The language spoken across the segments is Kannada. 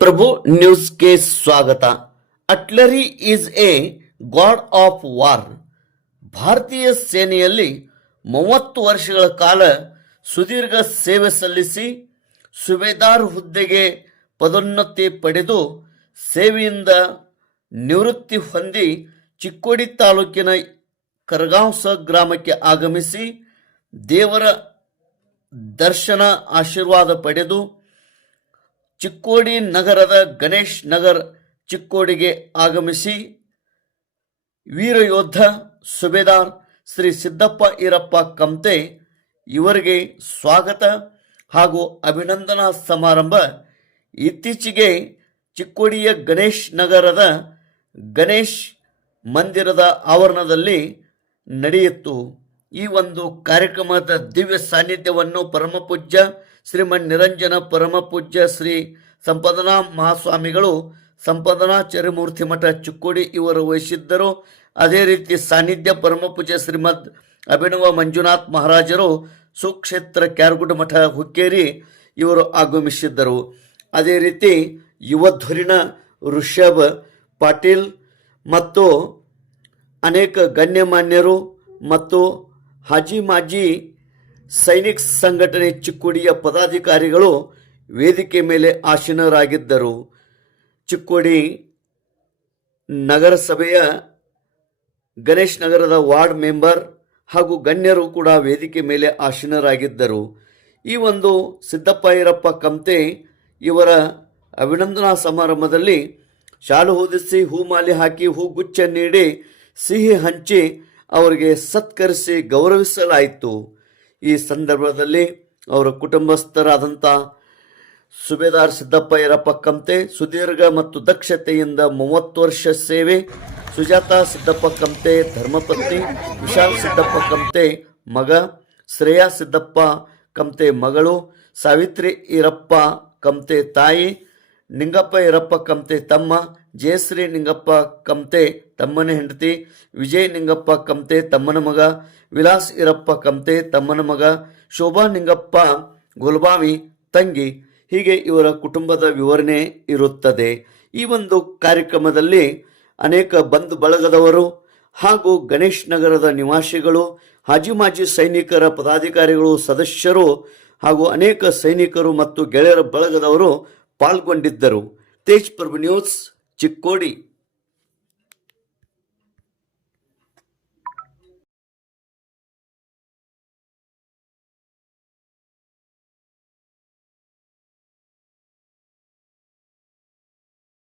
ಪ್ರಭು ನ್ಯೂಸ್ಗೆ ಸ್ವಾಗತ. Artillery is a god of war. ಭಾರತೀಯ ಸೇನೆಯಲ್ಲಿ ಮೂವತ್ತು ವರ್ಷಗಳ ಕಾಲ ಸುದೀರ್ಘ ಸೇವೆ ಸಲ್ಲಿಸಿ ಸುಬೇದಾರ್ ಹುದ್ದೆಗೆ ಪದೋನ್ನತಿ ಪಡೆದು ಸೇವೆಯಿಂದ ನಿವೃತ್ತಿ ಹೊಂದಿ ಚಿಕ್ಕೋಡಿ ತಾಲೂಕಿನ ಕರಗಾಂಸ ಗ್ರಾಮಕ್ಕೆ ಆಗಮಿಸಿ ದೇವರ ದರ್ಶನ ಆಶೀರ್ವಾದ ಪಡೆದು ಚಿಕ್ಕೋಡಿ ನಗರದ ಗಣೇಶ್ ನಗರ್ ಚಿಕ್ಕೋಡಿಗೆ ಆಗಮಿಸಿ ವೀರಯೋಧ ಸುಬೇದಾರ್ ಶ್ರೀ ಸಿದ್ದಪ್ಪ ಈರಪ್ಪ ಕಮ್ತೆ ಇವರಿಗೆ ಸ್ವಾಗತ ಹಾಗೂ ಅಭಿನಂದನಾ ಸಮಾರಂಭ. ಇತ್ತೀಚೆಗೆ ಚಿಕ್ಕೋಡಿಯ ಗಣೇಶ್ ನಗರದ ಗಣೇಶ್ ಮಂದಿರದ ಆವರಣದಲ್ಲಿ ನಡೆಯಿತು. ಈ ಒಂದು ಕಾರ್ಯಕ್ರಮದ ದಿವ್ಯ ಸಾನ್ನಿಧ್ಯವನ್ನು ಪರಮಪೂಜ್ಯ ಶ್ರೀಮನ್ ನಿರಂಜನ ಪರಮಪೂಜ್ಯ ಶ್ರೀ ಸಂಪದನಾ ಮಹಾಸ್ವಾಮಿಗಳು, ಸಂಪದನಾ ಚರಿಮೂರ್ತಿ ಮಠ ಚಿಕ್ಕೋಡಿ ಇವರು ವಹಿಸಿದ್ದರು. ಅದೇ ರೀತಿ ಸಾನ್ನಿಧ್ಯ ಪರಮಪೂಜ್ಯ ಶ್ರೀಮದ್ ಅಭಿನವ ಮಂಜುನಾಥ್ ಮಹಾರಾಜರು ಸುಕ್ಷೇತ್ರ ಕ್ಯಾರ್ಗುಡ್ ಮಠ ಹುಕ್ಕೇರಿ ಇವರು ಆಗಮಿಸಿದ್ದರು. ಅದೇ ರೀತಿ ಯುವಧ್ವರಿನ ಋಷಭ್ ಪಾಟೀಲ್ ಮತ್ತು ಅನೇಕ ಗಣ್ಯಮಾನ್ಯರು ಮತ್ತು ಹಾಜಿ ಮಾಜಿ ಸೈನಿಕ್ ಸಂಘಟನೆ ಚಿಕ್ಕೋಡಿಯ ಪದಾಧಿಕಾರಿಗಳು ವೇದಿಕೆ ಮೇಲೆ ಆಸೀನರಾಗಿದ್ದರು. ಚಿಕ್ಕೋಡಿ ನಗರಸಭೆಯ ಗಣೇಶ್ ನಗರದ ವಾರ್ಡ್ ಮೆಂಬರ್ ಹಾಗೂ ಗಣ್ಯರು ಕೂಡ ವೇದಿಕೆ ಮೇಲೆ ಆಸೀನರಾಗಿದ್ದರು. ಈ ಒಂದು ಸಿದ್ದಪ್ಪ ಈರಪ್ಪ ಕಮ್ತೆ ಇವರ ಅಭಿನಂದನಾ ಸಮಾರಂಭದಲ್ಲಿ ಶಾಲು ಹೊದಿಸಿ ಹೂಮಾಲೆ ಹಾಕಿ ಹೂಗುಚ್ಛ ನೀಡಿ, ಸಿಹಿ ಹಂಚಿ ಅವರಿಗೆ ಸತ್ಕರಿಸಿ ಗೌರವಿಸಲಾಯಿತು. ಈ ಸಂದರ್ಭದಲ್ಲಿ ಅವರ ಕುಟುಂಬಸ್ಥರಾದಂಥ ಸುಬೇದಾರ್ ಸಿದ್ದಪ್ಪ ಈರಪ್ಪ ಕಮ್ತೆ ಸುದೀರ್ಘ ಮತ್ತು ದಕ್ಷತೆಯಿಂದ ಮೂವತ್ತು ವರ್ಷ ಸೇವೆ, ಸುಜಾತ ಸಿದ್ದಪ್ಪ ಕಂತೆ, ಧರ್ಮಪತ್ನಿ, ವಿಶಾಲ್ ಸಿದ್ದಪ್ಪ ಕಂತೆ, ಮಗ, ಶ್ರೇಯಾ ಸಿದ್ದಪ್ಪ ಕಂತೆ ಮಗಳು, ಸಾವಿತ್ರಿ ಈರಪ್ಪ ಕಂತೆ ತಾಯಿ, ನಿಂಗಪ್ಪ ಈರಪ್ಪ ಕಂತೆ ತಮ್ಮ ಜಯಶ್ರೀ ನಿಂಗಪ್ಪ ಕಮ್ತೆ ತಮ್ಮನ ಹೆಂಡತಿ, ವಿಜಯ್ ನಿಂಗಪ್ಪ ಕಮ್ತೆ ತಮ್ಮನ ಮಗ, ವಿಲಾಸ್ ಈರಪ್ಪ ಕಮ್ತೆ ತಮ್ಮನ ಮಗ, ಶೋಭಾ ನಿಂಗಪ್ಪ ಗುಲ್ಬಾವಿ ತಂಗಿ. ಹೀಗೆ ಇವರ ಕುಟುಂಬದ ವಿವರಣೆ ಇರುತ್ತದೆ. ಈ ಒಂದು ಕಾರ್ಯಕ್ರಮದಲ್ಲಿ ಅನೇಕ ಬಂಧು ಬಳಗದವರು ಹಾಗೂ ಗಣೇಶ್ ನಗರದ ನಿವಾಸಿಗಳು, ಹಾಜಿ ಮಾಜಿ ಸೈನಿಕರ ಪದಾಧಿಕಾರಿಗಳು ಸದಸ್ಯರು ಹಾಗೂ ಅನೇಕ ಸೈನಿಕರು ಮತ್ತು ಗೆಳೆಯರ ಬಳಗದವರು ಪಾಲ್ಗೊಂಡಿದ್ದರು. ತೇಜ್ ಪ್ರಭು ನ್ಯೂಸ್ ಚಿಕ್ಕೋಡಿ.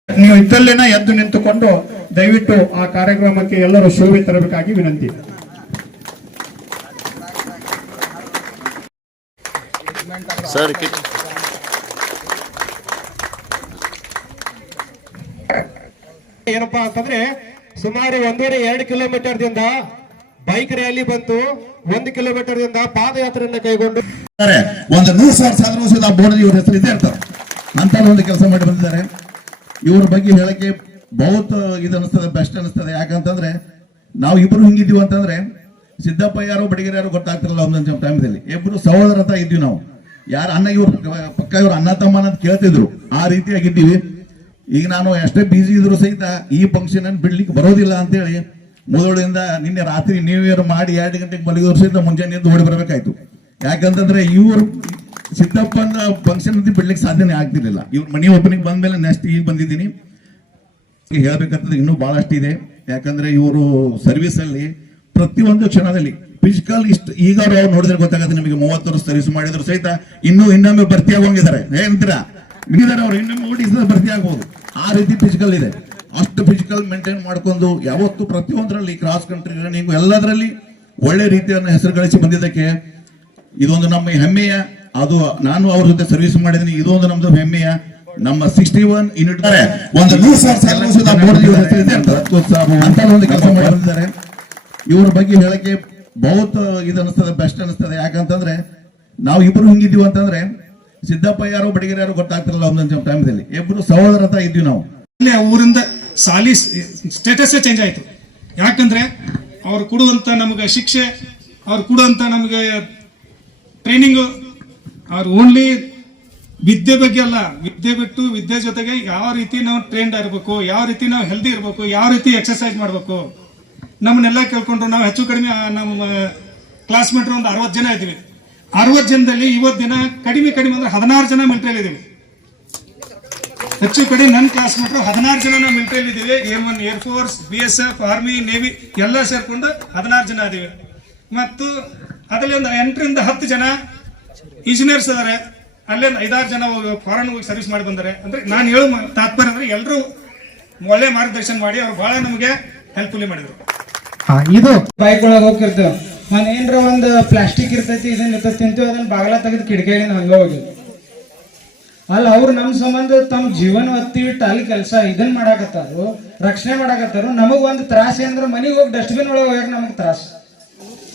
ನೀವು ಇದ್ದಲ್ಲೇನ ಎದ್ದು ನಿಂತುಕೊಂಡು ದಯವಿಟ್ಟು ಆ ಕಾರ್ಯಕ್ರಮಕ್ಕೆ ಎಲ್ಲರೂ ಶೋಭೆ ತರಬೇಕಾಗಿ ವಿನಂತಿ. ಸರ್ ಏನಪ್ಪಾ ಅಂತಂದ್ರೆ ಸುಮಾರು ಒಂದೂವರೆ, ಎರಡು ಕಿಲೋಮೀಟರ್ ದಿಂದ ಬೈಕ್ ರ್ಯಾಲಿ ಬಂತು. ಒಂದು ಕಿಲೋಮೀಟರ್ ದಿಂದ ಪಾದಯಾತ್ರೆಯನ್ನು ಕೈಗೊಂಡು. ಒಂದು ನೂರು ಸಾವಿರ ಸಾಧನ ಸಹಿತ ಬೋರ್ಡ್ ಇವ್ರ ಹೆಸರು ಇದ್ದೇ ಇರ್ತಾರೆ ಅಂತ ಒಂದು ಕೆಲಸ ಮಾಡಿ ಬಂದಿದ್ದಾರೆ. ಇವ್ರ ಬಗ್ಗೆ ಹೇಳಕ್ಕೆ ಬಹುತ್ ಇದು ಅನಿಸ್ತದೆ ಬೆಸ್ಟ್ ಅನಿಸ್ತದೆ ಯಾಕಂತಂದ್ರೆ ನಾವು ಇಬ್ರು ಹಿಂಗಿದ್ದೀವಿ ಅಂತಂದ್ರೆ ಸಿದ್ದಪ್ಪ ಯಾರು, ಬಡಿಗೆರ ಯಾರು ಗೊತ್ತಾಗ್ತಿರಲ್ಲ ಒಂದೊಂದು ಟೈಮ್ದಲ್ಲಿ ಇಬ್ರು ಸಹೋದರ ಇದ್ವಿ ನಾವು. ಯಾರು ಅಣ್ಣ ಇವ್ರು, ಪಕ್ಕ ಇವ್ರು ಅಣ್ಣ ತಮ್ಮ ಅಂತ ಕೇಳ್ತಿದ್ರು. ಆ ರೀತಿಯಾಗಿದ್ದೀವಿ. ಈಗ ನಾನು ಎಷ್ಟೇ ಬ್ಯುಸಿ ಇದ್ರು ಸಹಿತ ಈ ಫಂಕ್ಷನ್ ಅನ್ನು ಬಿಡ್ಲಿಕ್ಕೆ ಬರೋದಿಲ್ಲ ಅಂತೇಳಿ ಮೊದಲಿಂದ ನಿನ್ನೆ ರಾತ್ರಿ ನ್ಯೂ ಇಯರ್ ಮಾಡಿ ಎರಡು ಗಂಟೆಗೆ ಮಲಗಿದ್ರು ಸಹಿತ ಮುಂಜಾನೆ ಎದ್ದು ಓಡಿ ಬರಬೇಕಾಯ್ತು. ಯಾಕಂತಂದ್ರೆ ಇವರು ಸಿದ್ದಪ್ಪನ ಫಂಕ್ಷನ್ ಅಂತ ಬಿಡ್ಲಿಕ್ಕೆ ಸಾಧ್ಯನೇ ಆಗ್ತಿರ್ಲಿಲ್ಲ. ಇವ್ರ ಮನೆ ಓಪನಿಂಗ್ ಬಂದ್ಮೇಲೆ ನೆಕ್ಸ್ಟ್ ಈಗ ಬಂದಿದ್ದೀನಿ. ಹೇಳ್ಬೇಕಂತಂದ್ರೆ ಇನ್ನೂ ಬಹಳಷ್ಟು ಇದೆ. ಯಾಕಂದ್ರೆ ಇವರು ಸರ್ವಿಸ್ ಅಲ್ಲಿ ಪ್ರತಿಯೊಂದು ಕ್ಷಣದಲ್ಲಿ ಫಿಸಿಕಲ್ ಇಷ್ಟು ಈಗ ಅವ್ರು ನೋಡಿದ್ರೆ ಗೊತ್ತಾಗುತ್ತೆ ನಿಮಗೆ ಮೂವತ್ತು ವರ್ಷ ಸರ್ವಿಸ್ ಮಾಡಿದ್ರು ಸಹಿತ ಇನ್ನೂ ಇನ್ನೊಮ್ಮೆ ಭರ್ತಿ ಆಗೋಂಗಿದ್ದಾರೆ. ಏನಂತೀರಾ ಅವ್ರು ಇನ್ನೊಮ್ಮೆ ಓಡಿಸಿದ್ರೆ ಭರ್ತಿ ಆಗ್ಬೋದು. ಆ ರೀತಿ ಫಿಸಿಕಲ್ ಇದೆ. ಅಷ್ಟು ಫಿಸಿಕಲ್ ಮೇಂಟೈನ್ ಮಾಡ್ಕೊಂಡು ಯಾವತ್ತು ಪ್ರತಿಯೊಂದರಲ್ಲಿ ಕ್ರಾಸ್ ಕಂಟ್ರಿ ರನ್ನಿಂಗ್ ಎಲ್ಲದರಲ್ಲಿ ಒಳ್ಳೆ ರೀತಿಯನ್ನು ಹೆಸರು ಗಳಿಸಿ ಬಂದಿದ್ದಕ್ಕೆ ಇದೊಂದು ನಮ್ಮ ಹೆಮ್ಮೆಯ ಅದು ನಾನು ಅವ್ರ ಜೊತೆ ಸರ್ವಿಸ್ ಮಾಡಿದ್ದೀನಿ ಇದೊಂದು ನಮ್ದು ಹೆಮ್ಮೆಯ. ನಮ್ಮ ಸಿಕ್ಸ್ಟಿ ಒನ್ ಯೂನಿಟ್ ಒಂದು ಅಂತ. ಒಂದು ಕೆಲಸ ಮಾಡಿದ್ದಾರೆ. ಇವ್ರ ಬಗ್ಗೆ ಹೇಳಕ್ಕೆ ಬಹುತ್ ಇದು ಅನಿಸ್ತದೆ ಬೆಸ್ಟ್ ಅನಿಸ್ತದೆ ಯಾಕಂತಂದ್ರೆ ನಾವು ಇಬ್ರು ಹಿಂಗಿದ್ದೀವಿ ಅಂತಂದ್ರೆ ಸಿದ್ದಪ್ಪ ಯಾರು ಬಡಗೇರಿ ಯಾರು ಗೊತ್ತಾಗ್ತಿರಲ್ಲ ಒಂದೊಂದು ಟೈಮ್ದಲ್ಲಿ ಇಬ್ರು ಸಹೋದರ ಇದ್ವಿ ನಾವು. ಅಲ್ಲೇ ಊರಿಂದ ಸಾಲಿ ಸ್ಟೇಟಸ್ ಚೇಂಜ್ ಆಯ್ತು. ಯಾಕಂದ್ರೆ ಅವ್ರು ಕೊಡುವಂತ ನಮಗೆ ಶಿಕ್ಷೆ, ಅವ್ರು ಕೊಡುವಂತ ನಮಗೆ ಟ್ರೈನಿಂಗು ಅವ್ರು ಓನ್ಲಿ ವಿದ್ಯೆ ಬಗ್ಗೆ ಅಲ್ಲ. ವಿದ್ಯೆ ಬಿಟ್ಟು ವಿದ್ಯೆ ಜೊತೆಗೆ ಯಾವ ರೀತಿ ನಾವು ಟ್ರೈನ್ಡ್ ಇರಬೇಕು, ಯಾವ ರೀತಿ ನಾವು ಹೆಲ್ದಿ ಇರಬೇಕು, ಯಾವ ರೀತಿ ಎಕ್ಸರ್ಸೈಸ್ ಮಾಡಬೇಕು, ನಮ್ಮನ್ನೆಲ್ಲ ಕೇಳ್ಕೊಂಡ್ರು ನಾವು ಹೆಚ್ಚು ಕಡಿಮೆ, ನಮ್ಮ ಕ್ಲಾಸ್ಮೇಟ್ರು ಒಂದು ಅರವತ್ತು ಜನ ಇದ್ದೀವಿ ಅರವತ್ತು ಜನದಲ್ಲಿ ಇವತ್ತು ದಿನ ಕಡಿಮೆ ಕಡಿಮೆ ಅಂದ್ರೆ ಹದಿನಾರು ಜನ ಮಿಲಿಟರಿಯಲ್ಲಿ ಇದ್ದೀವಿ. ಹೆಚ್ಚು ಕಡಿಮೆ ನನ್ನ ಕ್ಲಾಸ್ಮೇಟ್ರು ಹದಿನಾರು ಜನ ನಾವು ಮಿಲಿಟರಿಯಲ್ಲಿ ಇದ್ದೀವಿ. Air one air force B S F army navy ಎಲ್ಲ ಸೇರ್ಕೊಂಡು ಹದಿನಾರು ಜನ ಇದ್ದೀವಿ. ಮತ್ತು ಅದರಲ್ಲಿ ಒಂದು ಎಂಟರಿಂದ ಹತ್ತು ಜನ ಇಂಜಿನಿಯರ್ಸ್ ಇದಾರೆ. ಅಲ್ಲೇ ಐದಾರು ಜನ ಫಾರಿನ್ ಹೋಗಿ ಸರ್ವಿಸ್ ಮಾಡಿ ಬಂದಾರೆ. ಅಂದ್ರೆ ನಾನು ಹೇಳೋ ತಾತ್ಪರ್ಯ ಅಂದ್ರೆ ಎಲ್ಲರೂ ಒಳ್ಳೆ ಮಾರ್ಗದರ್ಶನ ಮಾಡಿ ಅವ್ರು ಬಹಳ ನಮಗೆ ಹೆಲ್ಪ್ಫುಲ್ಲಿ ಮಾಡಿದ್ರು. ಇದು. ಬೈಕ್ ಒಳಗೆ ಹೋಗಿರ್ತೇವೆ ನಾನು ಏನರ ಒಂದು ಪ್ಲಾಸ್ಟಿಕ್ ಇರ್ತೈತಿ ಇದನ್ನ ಇರ್ತೈತಿ ತಿಂತೀವಿ ಅದನ್ನ ಬಾಗಲ ತೆಗೆದು ಕಿಟಕಿಯಾಗಿಂದ ಹಂಗ ಹೋಗಿ ಅಲ್ಲ, ಅವ್ರು ನಮ್ಮ ಸಂಬಂಧ ತಮ್ಮ ಜೀವನ ಒತ್ತಿ ಇಟ್ಟು ಅಲ್ಲಿ ಕೆಲಸ ಇದನ್ನ ಮಾಡಾಕತ್ತಾರು, ರಕ್ಷಣೆ ಮಾಡಾಕತ್ತಾರು, ನಮಗ್ ಒಂದು ತ್ರಾಸ ಏನಂದ್ರೆ ಮನೆಗೆ ಹೋಗಿ ಡಸ್ಟ್ಬಿನ್ ಒಳಗೆ ಹೋಗಕ್ಕೆ ನಮಗೆ ತ್ರಾಸ.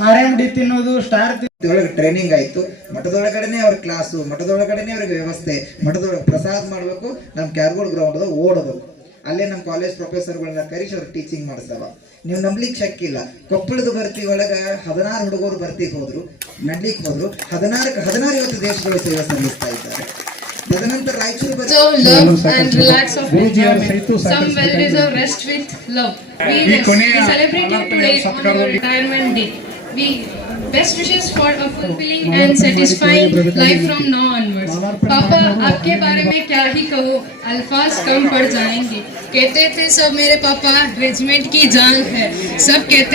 ಆರ್ ಎಂ ಡಿ ತಿನ್ನೋದು ಸ್ಟಾರ್ ಒಳಗೆ ಟ್ರೈನಿಂಗ್ ಆಯ್ತು, ಮಠದೊಳಗಡೆನೆ ಅವ್ರ ಕ್ಲಾಸು ಮಠದೊಳಗಡೆನೆ ಅವ್ರಿಗೆ ವ್ಯವಸ್ಥೆ, ಮಠದೊಳಗೆ ಪ್ರಸಾದ ಮಾಡಬೇಕು ನಮ್ಮ ಕ್ಯಾರ್ಗೋಲ್ ಗ್ರೌಂಡ್ ಓಡಬೇಕು ಅಲ್ಲೇ ನಮ್ಮ ಕಾಲೇಜ್ ಪ್ರೊಫೆಸರ್ಗಳನ್ನ ಕರೆಸಿ ಅವ್ರಿಗೆ ಟೀಚಿಂಗ್ ಮಾಡಿಸ್ತಾವ ನೀವು ನಂಬ್ಲಿಕ್ಕೆ ಶಕ್ಕಿಲ್ಲ ಇಲ್ಲ. ಕೊಪ್ಪಳದ ಭರ್ತಿ ಒಳಗ ಹದಿನಾರು ಹುಡುಗರು ಭರ್ತಿಗೆ ಹೋದ್ರು ನಡ್ಲಿಕ್ಕೆ ಹೋದ್ರು. ಹದಿನಾರಕ್ಕೆ ಹದಿನಾರು ಇವತ್ತು ದೇಶಗಳು ಸೇವೆ ಸಲ್ಲಿಸ್ತಾ ಇದ್ದಾರೆ. ತದನಂತರ ರಾಯಚೂರು ಭರ್ತಿ best wishes for a fulfilling and satisfying life from now onwards पापा, आपके बारे में क्या ही कहो? अल्फाज कम पड़ जाएँगे। कहते थे, सब मेरे पापा रेजिमेंट की जान है। सब कहते